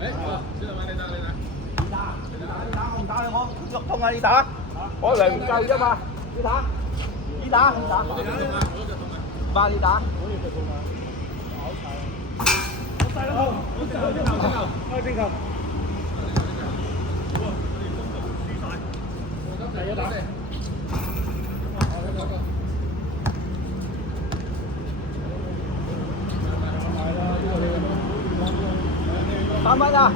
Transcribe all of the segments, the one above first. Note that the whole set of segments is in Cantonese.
唔打我喐痛啊！你打，我嚟唔夠啫嘛，你打，你打，你打，爸你打。開正球。3分啊！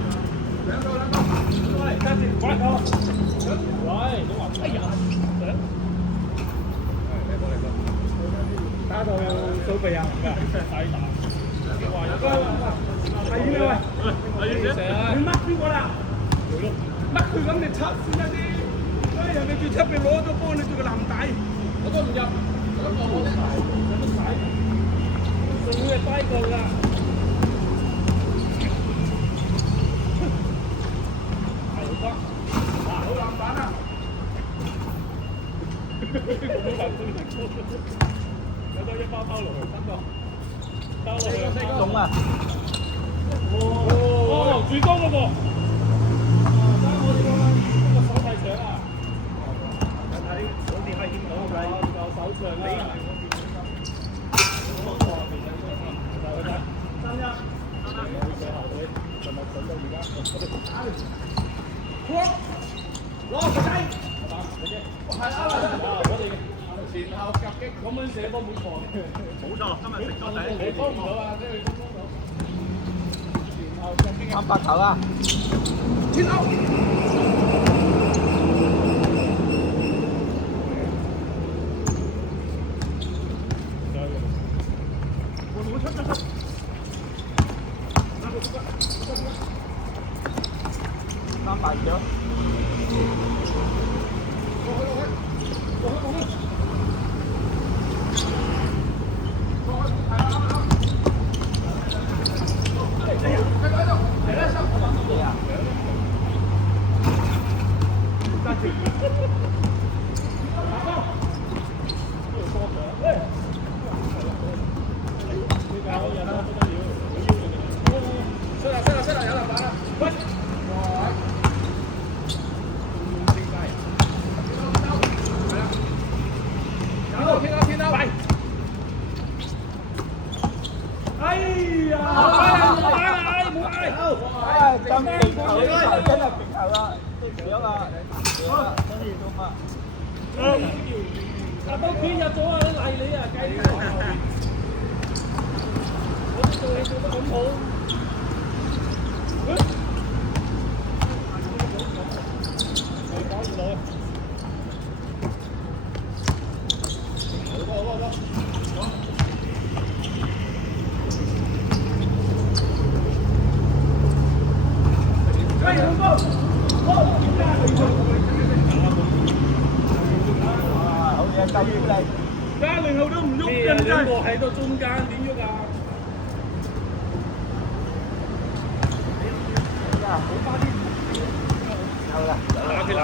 打到手臂啊！係咩喂？你乜邊個啦？乜佢咁你測試一啲？哎人哋最出邊攞咗波，你做個藍帶。我都唔入，我都冇得仲要係低過㗎。有得一包包落去，三個包落去，中啊！哦，主攻嗰個，我手太長啦，睇嗰邊可以見到佢個手長啦。攞個仔，係啱啦！我哋前後夾擊咁樣射波冇錯，冇錯，今日食咗第一，你幫唔到啊！即係幫到。前後夾擊啱白頭啊！前後。啱白咗。阿都偏入咗啊！你賴你啊，計你我做嘢做得咁好。你搞唔到。10號都唔喐，真係我喺度中間點喐啊？好快啲，有啦，打佢啦！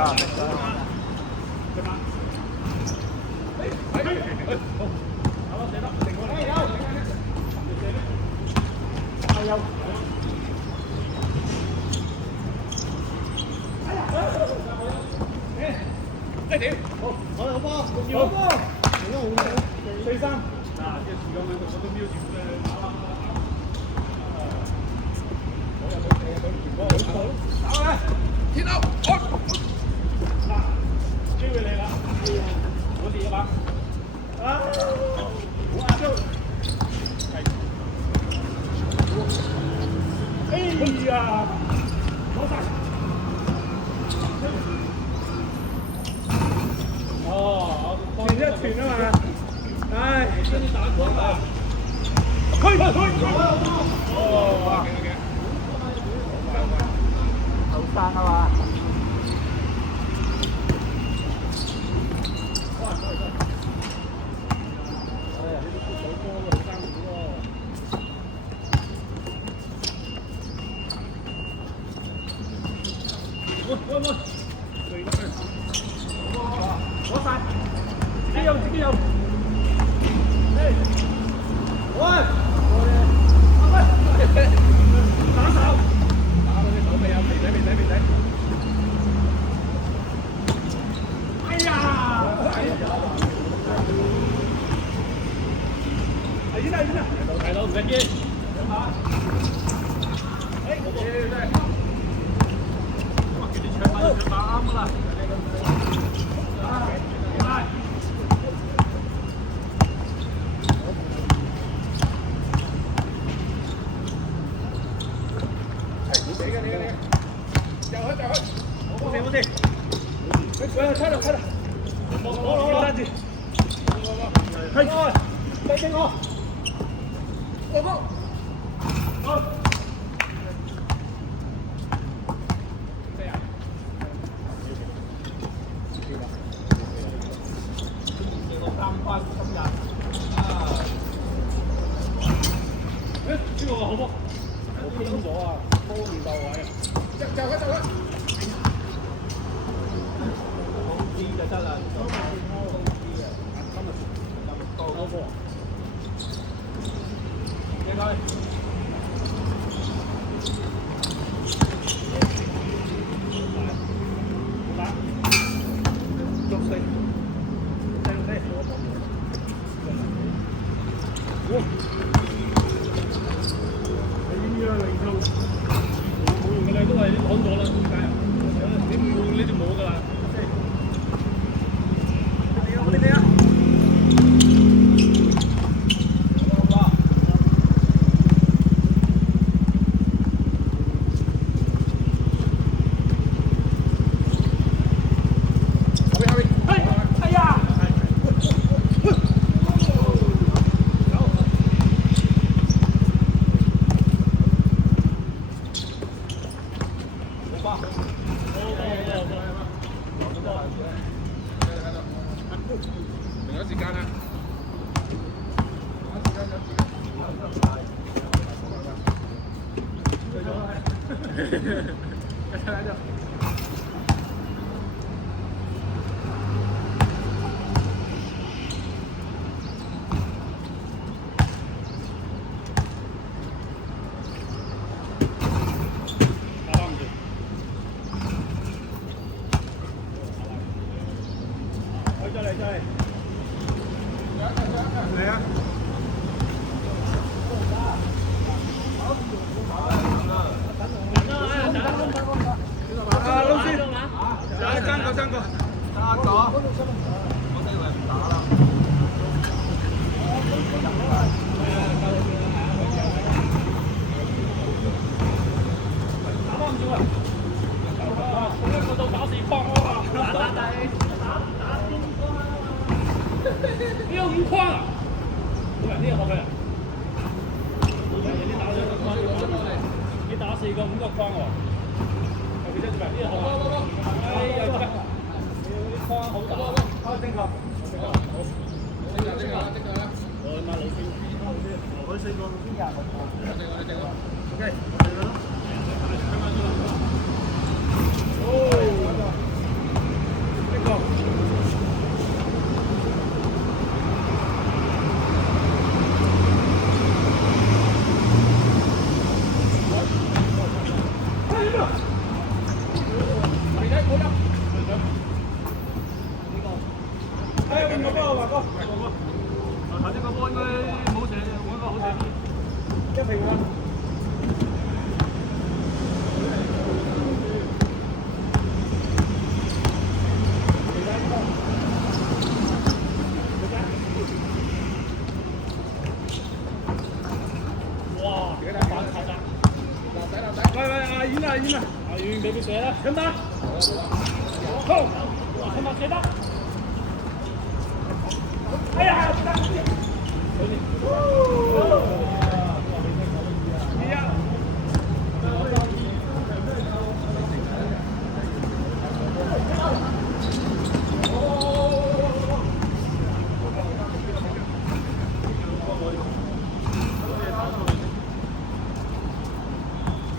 好波，好波。4-3，嗱，即係時間我都瞄住佢打啦。打啦！天后，嗱，機會嚟啦！我哋一把。啊！好壓住。哎呀！攞晒。哦，傳一傳啊嘛。唉，真係打光啊！去！哦，後生啊嘛！攞晒，自己有，自己有。喂，打手，打佢哋。跟打，冲，他妈谁打？哎呀！你呀！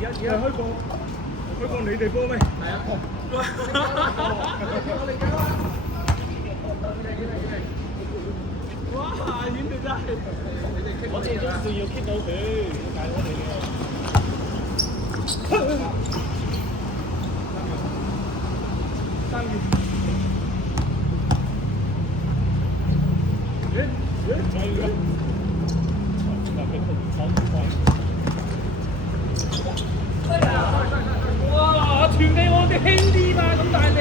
而家開過你哋波咩？係啊！哇！遠到真係，我哋都要 keep 到佢，解我哋嘅。生意。哎呀！傳俾我哋兄弟嘛，咁大力，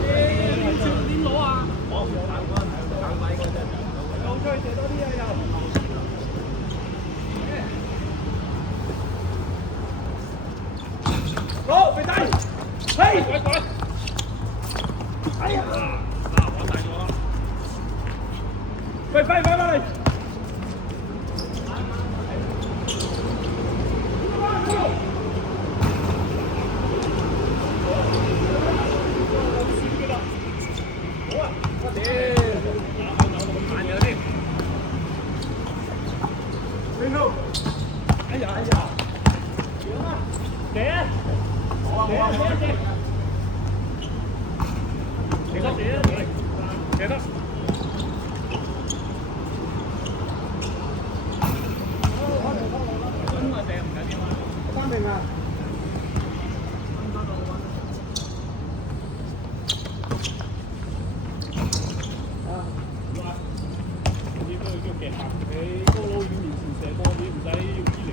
點攞啊？夠出去射多啲啊又！好，肥仔，嘿，鬼！哎呀！玩大咗啦！喂，快嚟！哎呀！行啊，射啊！射得。三名啊！呢都叫夾拍，你高佬遠面前射波，你唔使用衣力。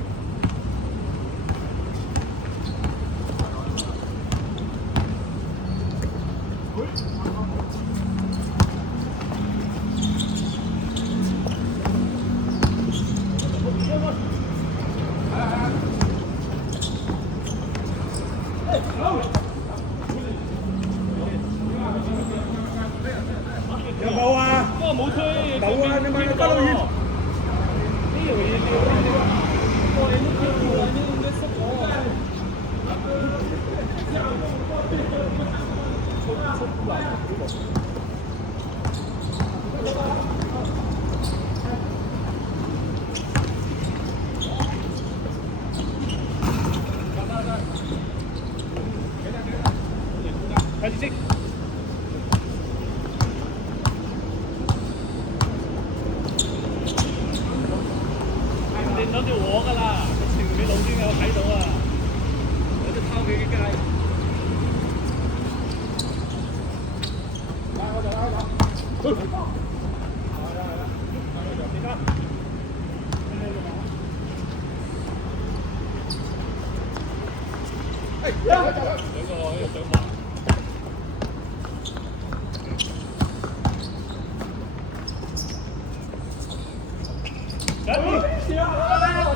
有冇啊？嗰個冇推，冇啊！你問高佬遠。呢樣嘢叫我哋都跳啊！呢啲縮咗啊！開始先。你攞條我㗎啦，前面老師有睇到啊，有隻拋佢嘅街。拉開就。係啦。兩個喺度上網。